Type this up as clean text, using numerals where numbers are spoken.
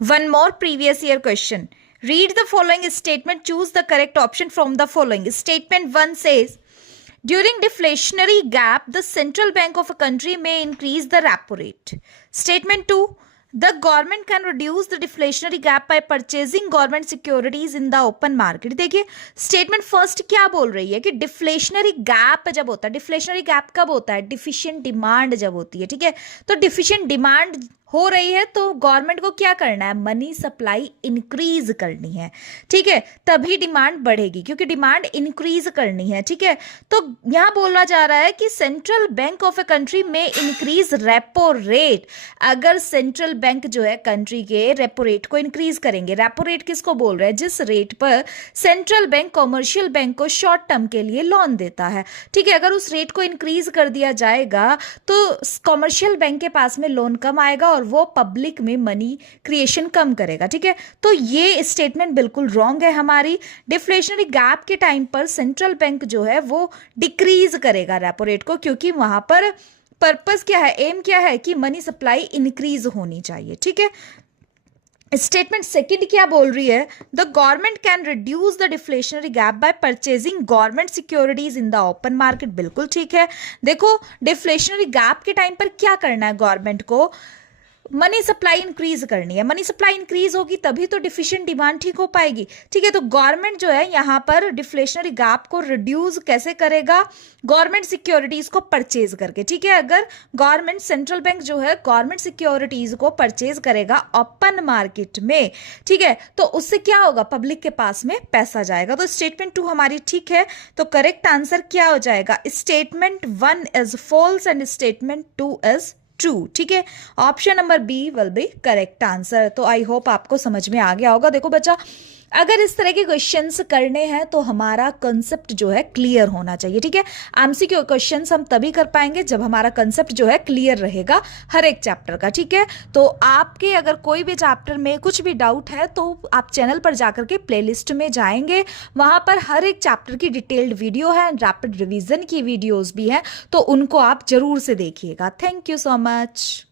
One more previous year question. Read the following statement. Choose the correct option from the following. Statement 1 says, during deflationary gap, the central bank of a country may increase the repo rate. Statement 2, the government can reduce the deflationary gap by purchasing government securities in the open market. देखिए statement first क्या बोल रही है कि deflationary gap जब होता है, deflationary gap कब होता है, डिफिशिएंट डिमांड जब होती है, ठीक है। तो डिफिशिएंट डिमांड हो रही है तो गवर्नमेंट को क्या करना है, मनी सप्लाई इंक्रीज करनी है, ठीक है, तभी डिमांड बढ़ेगी क्योंकि डिमांड इंक्रीज करनी है, ठीक है। तो यहां बोला जा रहा है कि central bank of a country में इंक्रीज रेपो रेट। अगर सेंट्रल बैंक जो है कंट्री के रेपो रेट को इंक्रीज करेंगे, रेपो रेट किसको बोल रहे हैं, जिस रेट पर सेंट्रल बैंक कॉमर्शियल बैंक को शॉर्ट टर्म के लिए लोन देता है, ठीक है। अगर उस रेट को इंक्रीज कर दिया जाएगा तो कॉमर्शियल बैंक के पास में लोन कम आएगा और वो पब्लिक में मनी क्रिएशन कम करेगा, ठीक है। तो ये स्टेटमेंट बिल्कुल रॉन्ग है हमारी। डिफ्लेशनरी गैप के टाइम पर सेंट्रल बैंक जो है वो डिक्रीज करेगा रेपो रेट को, क्योंकि वहां पर पर्पस क्या है, एम क्या है कि मनी सप्लाई इंक्रीज होनी चाहिए, ठीक है। स्टेटमेंट सेकंड क्या बोल रही है, the government can reduce the deflationary gap bye purchasing government securities in the open market. बिल्कुल ठीक है। देखो डिफ्लेशनरी गैप के टाइम पर क्या करना है, गवर्नमेंट को मनी सप्लाई इंक्रीज करनी है। मनी सप्लाई इंक्रीज होगी तभी तो डिफिशिएंट डिमांड ठीक हो पाएगी, ठीक है। तो गवर्नमेंट जो है यहाँ पर डिफ्लेशनरी गैप को रिड्यूस कैसे करेगा, गवर्नमेंट सिक्योरिटीज को परचेज करके, ठीक है। अगर गवर्नमेंट सेंट्रल बैंक जो है गवर्नमेंट सिक्योरिटीज को परचेज करेगा ओपन मार्केट में, ठीक है, तो उससे क्या होगा, पब्लिक के पास में पैसा जाएगा। तो स्टेटमेंट 2 हमारी ठीक है। तो करेक्ट आंसर क्या हो जाएगा, statement 1 is false and statement 2 is true, ठीक है। Option number B will be correct answer. तो आई होप आपको समझ में आ गया होगा। देखो बच्चा, अगर इस तरह के क्वेश्चंस करने हैं तो हमारा कंसेप्ट जो है क्लियर होना चाहिए, ठीक है। एमसीक्यू क्वेश्चंस हम तभी कर पाएंगे जब हमारा कंसेप्ट जो है क्लियर रहेगा हर एक चैप्टर का, ठीक है। तो आपके अगर कोई भी चैप्टर में कुछ भी डाउट है तो आप चैनल पर जाकर के प्लेलिस्ट में जाएंगे, वहां पर हर एक चैप्टर की डिटेल्ड वीडियो है, रैपिड रिवीजन की वीडियोज भी हैं, तो उनको आप जरूर से देखिएगा। Thank you so much.